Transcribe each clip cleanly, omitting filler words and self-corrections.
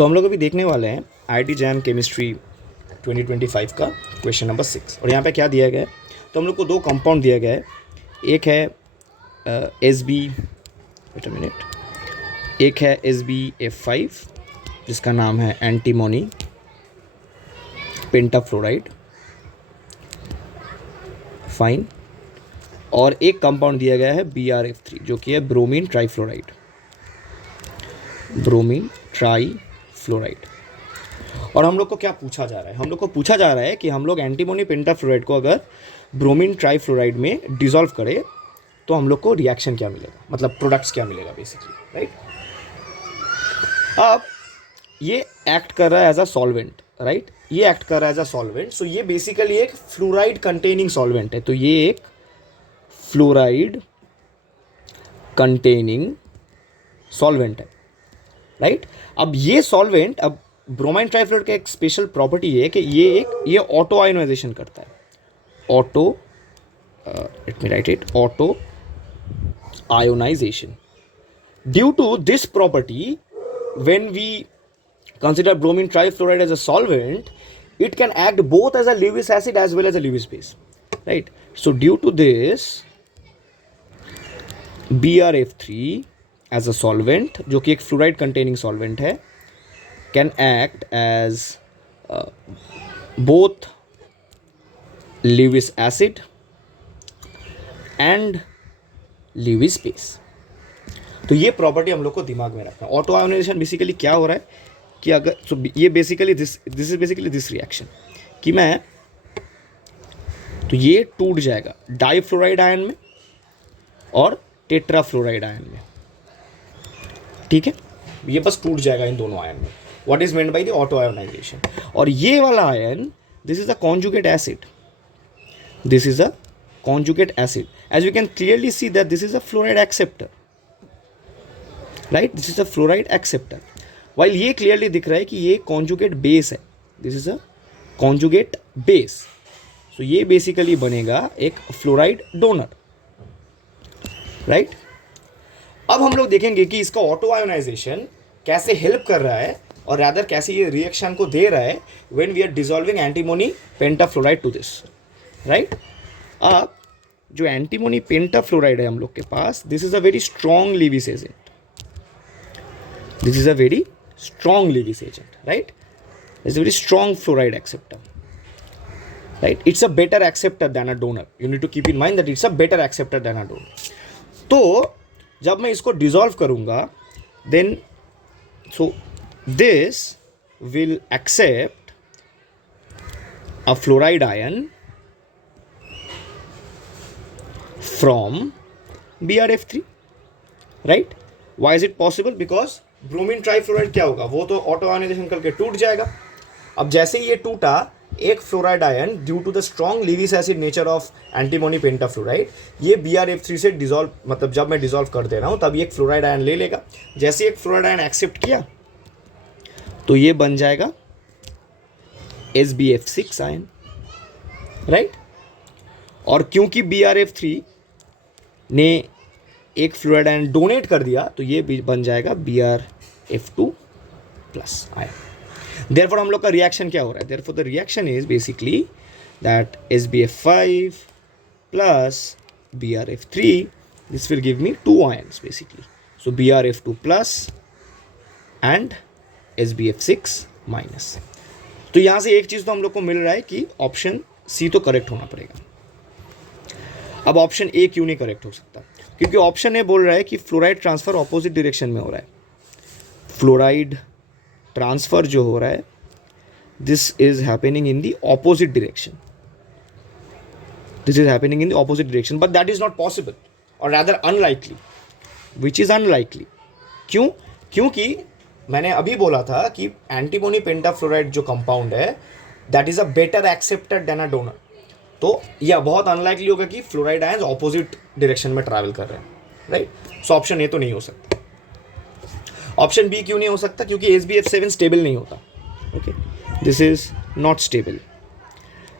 तो हम लोग अभी देखने वाले हैं IIT जैम केमिस्ट्री 2025 का क्वेश्चन नंबर 6। और यहाँ पे क्या दिया गया है, तो हम लोग को दो कंपाउंड दिया गया है। एक है वेट अ मिनट, एक है SbF5 जिसका नाम है एंटीमोनी पेंटाफ्लोराइड, फाइन। और एक कंपाउंड दिया गया है BrF3 जो कि है ब्रोमीन ट्राईफ्लोराइड, ब्रोमीन ट्राईफ्लोराइड। और हम लोग को क्या पूछा जा रहा है, हम लोग को पूछा जा रहा है कि हम लोग एंटीमोनी पेंटाफ्लोराइड को अगर ब्रोमीन ट्राईफ्लोराइड में डिसॉल्व करें तो हम लोग को रिएक्शन क्या मिलेगा, मतलब प्रोडक्ट्स क्या मिलेगा बेसिकली, राइट। अब ये एक्ट कर रहा है एज अ सॉल्वेंट, राइट, ये एक्ट कर रहा है एज अ सॉल्वेंट। सो ये बेसिकली एक फ्लोराइड कंटेनिंग सॉल्वेंट है। तो ये एक फ्लोराइड कंटेनिंग सॉल्वेंट है, राइट। अब ये सॉल्वेंट, अब ब्रोमाइन ट्राईफ्लोराइड का एक स्पेशल प्रॉपर्टी है कि ये ऑटो आयोनाइजेशन करता है, auto let me write it, auto ionisation. Due to this property, when we consider bromine trifluoride as a solvent, it can act both as a Lewis acid as well as a Lewis base, right? So due to this, BrF3 as a solvent, जो कि एक fluoride containing solvent है, can act as both Lewis acid and Lewis base. तो ये property हम लोग को दिमाग में रखना है। ऑटो आयोनाइजेशन बेसिकली क्या हो रहा है कि अगर ये basically this is basically this reaction कि मैं, तो ये टूट जाएगा डाईफ्लोराइड आयन में और टेट्राफ्लोराइड आयन में, ठीक है। ये बस टूट जाएगा इन दोनों आयन में। What is meant by the auto ionization. और ये वाला ion, this is a conjugate acid, this is a conjugate acid. As we can clearly see that this is a fluoride acceptor, right, this is a fluoride acceptor. While ये clearly दिख रहा है कि ये conjugate base है, this is a conjugate base. So ये basically बनेगा एक फ्लोराइड डोनर, राइट। अब हम लोग देखेंगे कि इसका ऑटो आयोनाइजेशन कैसे हेल्प कर रहा है और रादर कैसे ये रिएक्शन को दे रहा है when we are dissolving antimony pentafluoride to this, right. अब जो एंटीमोनी पेंटाफ्लोराइड है हम लोग के पास, this is a very strong Lewis agent, this is a very strong Lewis agent, right? It's a very strong fluoride acceptor, right? It's a better acceptor than a donor. You need to keep in mind that it's a better acceptor than a donor. तो जब मैं इसको dissolve करूंगा, then so this will accept a fluoride ion from BrF3, right? Why is it possible? Because bromine trifluoride क्या होगा, वो तो auto ionisation करके टूट जाएगा। अब जैसे ही ये टूटा, एक fluoride ion due to the strong Lewis acid nature of antimony pentafluoride, ये BrF3 से डिसॉल्व, मतलब जब मैं डिसॉल्व कर दे रहा हूँ तब ये एक फ्लोराइड आयन ले लेगा। जैसे एक फ्लोराइड आयन एक्सेप्ट किया तो ये बन जाएगा SbF6 आयन, राइट। और क्योंकि BrF3 ने एक फ्लोराइड आयन डोनेट कर दिया तो ये बन जाएगा BrF2 प्लस आयन। देयरफॉर हम लोग का रिएक्शन क्या हो रहा है, therefore the reaction is basically that SbF5 plus BrF3, this will give me 2 ions basically. So BrF2 plus and SbF6 minus. तो यहाँ से एक चीज़ तो हम लोग को मिल रहा है कि ऑप्शन सी तो करेक्ट होना पड़ेगा। अब ऑप्शन ए क्यों नहीं करेक्ट हो सकता, क्योंकि ऑप्शन ए बोल रहा है कि फ्लोराइड ट्रांसफर ऑपोजिट डायरेक्शन में हो रहा है। फ्लोराइड ट्रांसफर जो हो रहा है, this is happening in the opposite direction, this is happening in the opposite direction, but that is not possible और rather unlikely, which is unlikely. क्यों? क्योंकि मैंने अभी बोला था कि एंटीमोनी पेंटाफ्लोराइड जो कंपाउंड है, that is a better acceptor than a donor. तो यह बहुत अनलाइकली होगा कि फ्लोराइड आयंस ऑपोजिट डायरेक्शन में ट्रैवल कर रहे हैं, राइट। सो ऑप्शन ए तो नहीं हो सकता। ऑप्शन बी क्यों नहीं हो सकता, क्योंकि SbF7 स्टेबल नहीं होता, okay, this is not stable.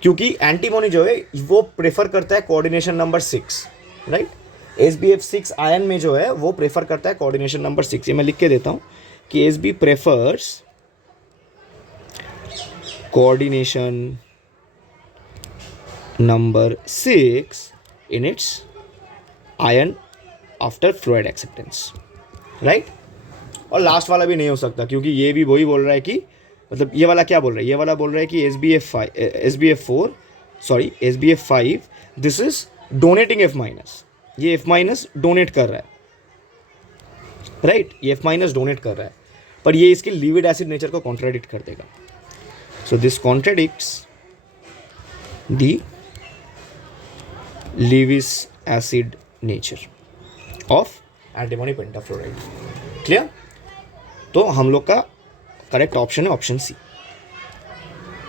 क्योंकि एंटीमोनी जो है वो प्रेफर करता है coordination number 6, right. SbF6 ion में जो है वो प्रेफर करता है कोऑर्डिनेशन नंबर 6। ये मैं लिख के देता हूँ कि Sb prefers coordination number 6 in its ion after fluid acceptance, right. और लास्ट वाला भी नहीं हो सकता क्योंकि ये भी वही बोल रहा है कि मतलब ये वाला क्या बोल रहा है, ये वाला बोल रहा है कि SbF5 this is donating F minus, ये F माइनस डोनेट कर रहा है, राइट, ये F माइनस डोनेट कर रहा है, पर ये इसके लिविड एसिड नेचर को कॉन्ट्राडिक्ट कर देगा। So this contradicts the Lewis acid nature of antimony pentafluoride। Clear? तो हम लोग का करेक्ट ऑप्शन है ऑप्शन सी।